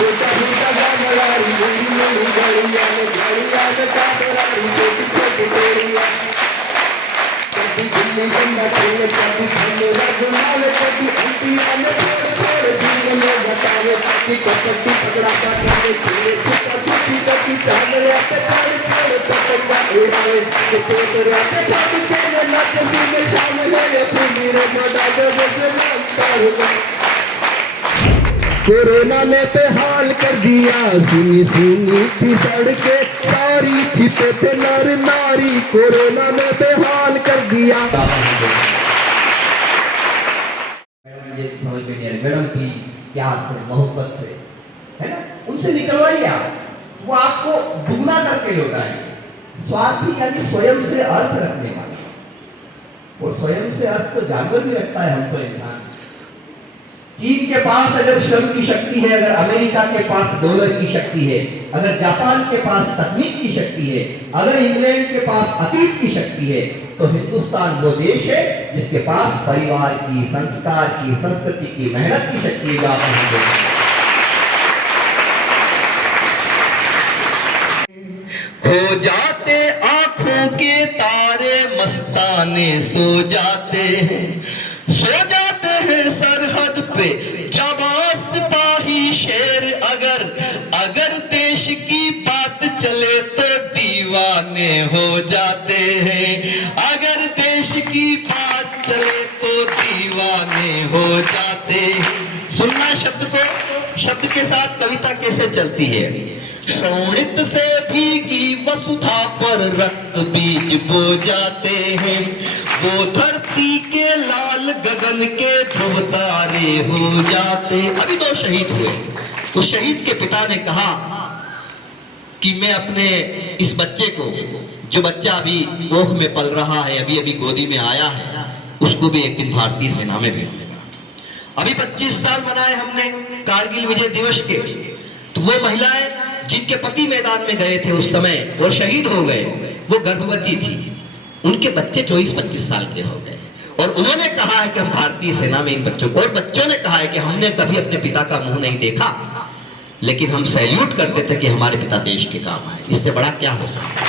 छोटा छोटा गामड़ारी मुड़ी मुड़ी गड़िया में काटरारी छोटी छोटी गोरिया कभी गुल्ली डंडा खेले कभी झंडा घुमावे कभी अंटिया में फोड़ फोड़ झूम में बतावे कभी कपट्टी पकड़ा काटे खेले छुपा छुपी कभी चांदड़े पे चढ़ चढ़ पतंगा उड़ावे के तोतरा पे भाग के नाचे में शामिल है फिर मेरे मोटा जब नाम कोरोना ने पे हाल कर दिया सुनी सुनी थी सड़कें सारी छिपे थे नर नारी कोरोना ने पे हाल कर दिया। मैडम ये समझ में नहीं आ रही मैडम प्लीज प्यार से मोहब्बत से है ना उनसे निकलवाइए आप वो आपको दुगना करके लौटाएंगे। स्वार्थी यानी स्वयं से अर्थ रखने वाले और स्वयं से अर्थ तो जानवर भी रखता है हम तो इंसान। चीन के पास अगर श्रम की शक्ति है अगर अमेरिका के पास डॉलर की शक्ति है अगर जापान के पास तकनीक की शक्ति है अगर इंग्लैंड के पास अतीत की शक्ति है तो हिंदुस्तान वो देश है जिसके पास परिवार की संस्कार की संस्कृति की मेहनत की शक्ति है। खो जाते आंखों के तारे मस्ताने सो जाते हैं सरहद पे जवां सिपाही शेर अगर देश की बात चले तो दीवाने हो जाते हैं अगर देश की बात चले तो दीवाने हो जाते हैं। सुनना शब्द को शब्द के साथ कविता कैसे चलती है। शोणित से भीगी वसुधा पर रक्त बीज बो जाते हैं वो धरती के लाल गगन के ध्रुव तारे हो जाते। अभी तो शहीद हुए तो शहीद के पिता ने कहा कि मैं अपने इस बच्चे को जो बच्चा अभी कोख में पल रहा है अभी अभी गोदी में आया है उसको भी एक दिन भारतीय सेना में भेज दूंगा। अभी 25 साल मनाए हमने कारगिल विजय दिवस के तो वो महिलाएं जिनके पति मैदान में गए थे उस समय और शहीद हो गए वो गर्भवती थी उनके बच्चे 24-25 साल के हो गए और उन्होंने कहा है कि हम भारतीय सेना में इन बच्चों को और बच्चों ने कहा है कि हमने कभी अपने पिता का मुंह नहीं देखा लेकिन हम सैल्यूट करते थे कि हमारे पिता देश के काम आए। इससे बड़ा क्या हो सकता है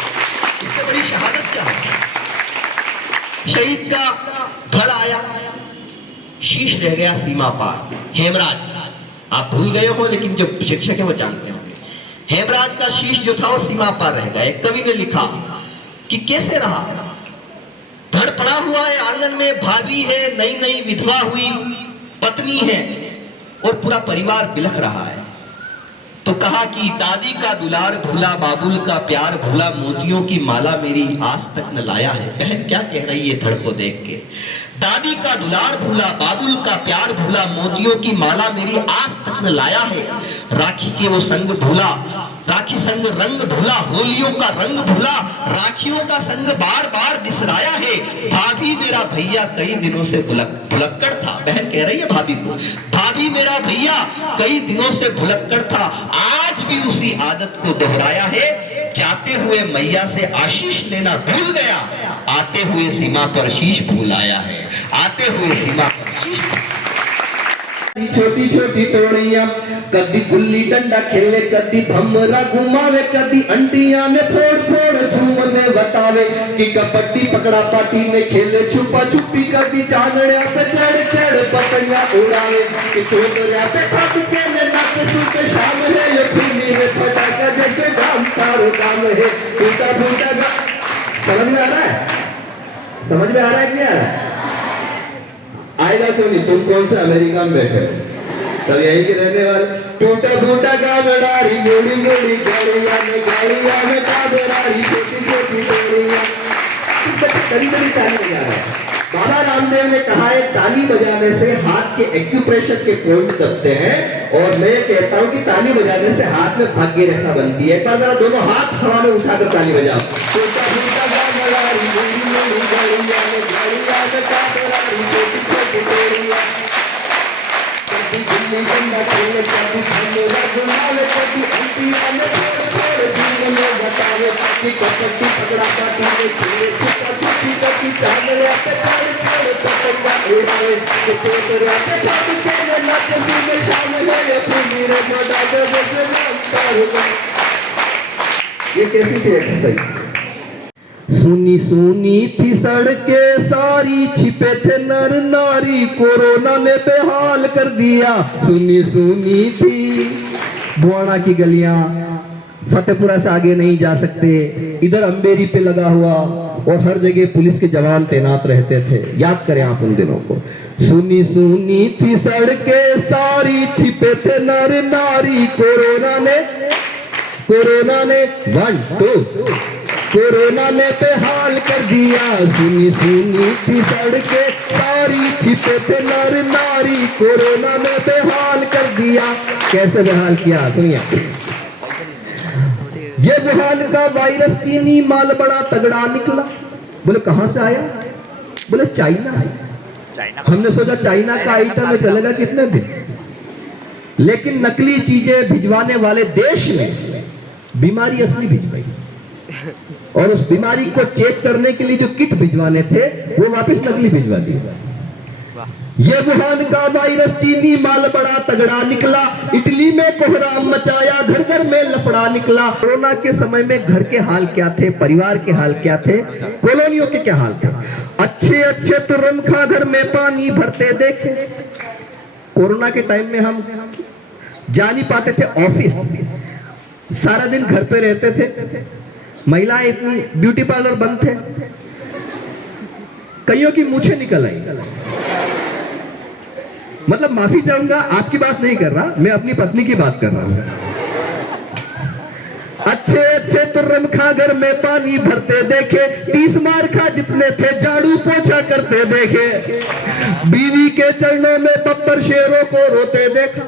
इससे बड़ी शहादत क्या हो सकती। शहीद का धड़ आया शीश रह गया सीमा पार। हेमराज आप भूल गए हो लेकिन जो शिक्षक है वो जानते होंगे हेमराज का शीश जो था वो सीमा पार रह गया। एक कवि ने लिखा कि कैसे रहा धड़ पड़ा हुआ है आंगन में भाभी है नई नई विधवा हुई पत्नी है और पूरा परिवार बिलख रहा है तो कहा कि दादी का दुलार भूला बाबुल का प्यार भूला मोतियों की माला मेरी आज तक न लाया है। बहन क्या कह रही है धड़ को देख के दादी का दुलार भूला बाबुल का प्यार भूला मोतियों की माला मेरी आज तक न लाया है। राखी के वो संग भूला राखी संग रंग भूला होलियों का रंग भूला राखियों का संग बार बार बिसराया है। भाभी मेरा भैया कई दिनों से भुलक्कड़ था। बहन कह रही है भाभी को भाभी मेरा भैया कई दिनों से भुलक्कड़ था आज भी उसी आदत को दोहराया है। जाते हुए मैया से आशीष लेना भूल गया आते हुए सीमा पर शीश भूल आया है आते हुए सीमा पर शीश। छोटी छोटी टोड़ियां कदी गुल्ली डंडा खेले कदी भमरा घुमावे कदी अंटिया में फोड़ फोड़ झूमने बतावे कि कबड्डी पकड़ा पाटी ने खेले छुपा छुपी कदी चांदड़िया पे चढ़ चढ़ पतंगा उड़ावे कि तोतरिया पे फट के नाच सूते शाम है ये फिल्मी है फटाका जैसे गाम तारो गाम है टूटा फूटा गा। समझ में आ रहा है समझ में आ रहा है कि नहीं आ रहा है आएगा क्यों नहीं। तुम कौन से अमेरिका में बैठे हो तब यही के रहने वाले टूटा फूटा गामड़ारी मुड़ी मुड़ी गाड़िया में कादरारी छोटी छोटी डोरिया कभी कभी ताली बजा रहा है। बाबा रामदेव ने कहा है ताली बजाने से हाथ के एक्यूप्रेशर के पॉइंट दबते हैं और मैं कहता हूँ कि ताली बजाने से हाथ में भाग्य रेखा बनती है। एक बार जरा दोनों हाथ हवा में उठाकर ताली बजाओ। टूटा फूटा गामड़ारी मुड़ी मुड़ी गाड़िया में कादरारी छोटी छोटी डोरिया कभी गुल्ली डंडा खेले कभी झंडा घुमावे कभी अंटिया में फोड़ फोड़ झूम में बतावे कभी कबड्डी पकड़ा पाटी में खेले छुपा छुपी कभी चांदड़िया पे चढ़ चढ़ पतंगा उड़ावे कि तोतरिया पे भाग के नाच में शामिल है फिर मेरे मोटा जब ये कैसी थी एक्सरसाइज? सुनी सुनी थी सड़कें सारी, छिपे थे नर नारी, कोरोना ने बेहाल कर दिया। सुनी सुनी थी बुआना की गलियां, फतेहपुरा से आगे नहीं जा सकते, इधर अंबेरी पे लगा हुआ, और हर जगह पुलिस के जवान तैनात रहते थे। याद करें आप उन दिनों को। सुनी सुनी थी सड़कें सारी, छिपे थे नर नारी, कोरोना ने 1 2 कोरोना ने बेहाल कर दिया। सुनी सुनी थी सड़कें सारी, छिपे थे नर नारी, कोरोना ने बेहाल कर दिया। कैसे बेहाल किया सुनिए। ये वुहान का वायरस चीनी माल बड़ा तगड़ा निकला। बोले कहां से आया? बोले चाइना से। हमने सोचा चाइना का आइटम में चलेगा कितने दिन, लेकिन नकली चीजें भिजवाने वाले देश में बीमारी असली भिजवाई, और उस बीमारी को चेक करने के लिए जो किट भिजवाने थे वो वापस नकली भिजवा दिए। ये वुहान का वायरस चीनी माल बड़ा तगड़ा निकला, इटली में कोहराम मचाया, घर घर में लफड़ा निकला। कोरोना के समय में घर के हाल क्या थे, परिवार के हाल क्या थे, कॉलोनियों के क्या हाल थे? अच्छे अच्छे तुरंखा घर में पानी भरते देखे। कोरोना के टाइम में हम जा नहीं पाते थे ऑफिस, सारा दिन घर पे रहते थे। महिलाएं इतनी, ब्यूटी पार्लर बंद थे, कईयों की मूछें निकल आई। मतलब माफी चाहूंगा, आपकी बात नहीं कर रहा, मैं अपनी पत्नी की बात कर रहा हूं। अच्छे अच्छे तुर्रमखा घर में पानी भरते देखे, 30 मारखा जितने थे झाड़ू पोछा करते देखे। बीवी के चरणों में बब्बर शेरों को रोते देखा।